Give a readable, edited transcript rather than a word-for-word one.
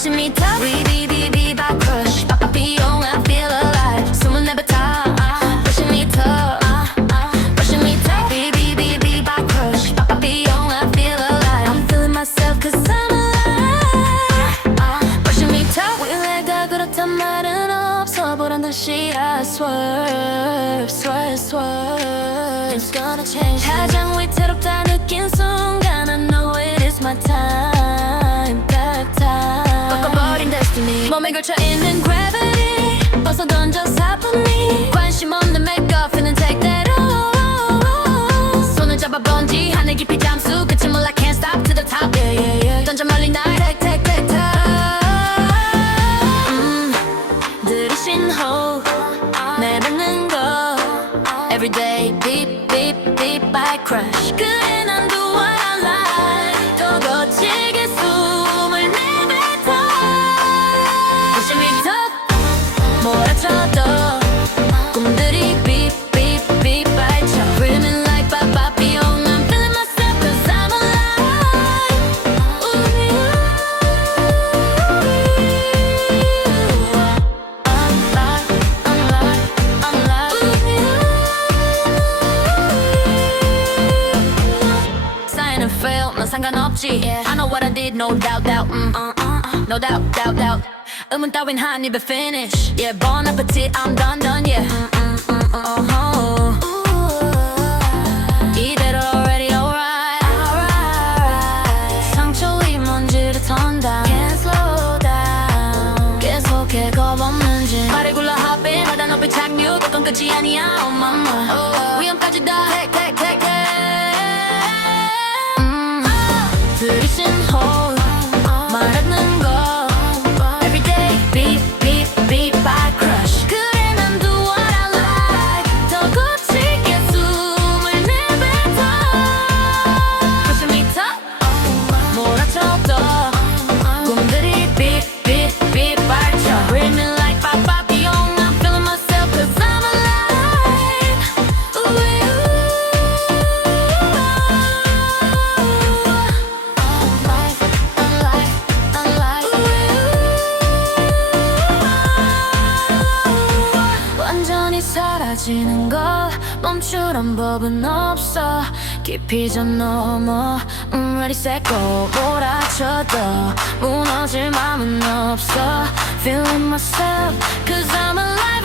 brushing me tough. Be by crush. Be on, I feel alive. 숨은 내뱉어. Brushing me tough. Brushing me tough. Be by crush. Be on, I feel alive. I'm feeling myself 'cause I'm alive. Brushing me tough. 왜 내가 그렇단 말은 없어. 보란 듯이 I swerve. It's gonna change. 가장 위태롭다 느낀 순간 I know it is my time. That time. 바꿔버린 destiny. 몸에 걸쳐있는 gravity. 벗어 던져 사뿐히. 관심 없는 makeup feeling take that off. 손을 잡아 번지 하늘 깊이 잠수. 끝을 몰라 can't stop to the top. Yeah. 던져 멀리 날 take 들이신 호흡 내뱉는 거 Everyday beep by crush. 그래 난 do what I like. 더 거칠게 숨을 내뱉어. Pushing me tough. 몰아쳐도 꿈들이 beep by 쳐. Rhythm like Papillon. I'm feeling myself 'cause I'm alive. Sign and fail, 난 상관없지. I know what I did, no doubt. No doubt. 음은 따윈 한 입에 finish. Yeah, bon appetit, I'm done, yeah. 이대로 already alright. 상처 위 먼지를 턴다. Can't slow down. 계속해 겁없는 짓. 발을 굴러 hop in, 바다 높이 착륙. 그건 끝이 아니야, oh mama. 위험까지 다 take. 들이신 호흡 말하는 거 Everyday beep by crush. 그래 난 do what I like. 더 거칠게 숨을 내뱉어. Pushing me tough. 몰아쳐도 꿈들이 beep by 쳐. Rhythm like Papillon. I'm feeling myself 'cause I'm alive. 완전히 사라지는 것 멈추란 법은 없어. 깊이 저 넘어 ready set go. 몰아쳐도 무너질 맘은 없어. Feeling myself 'cause I'm alive.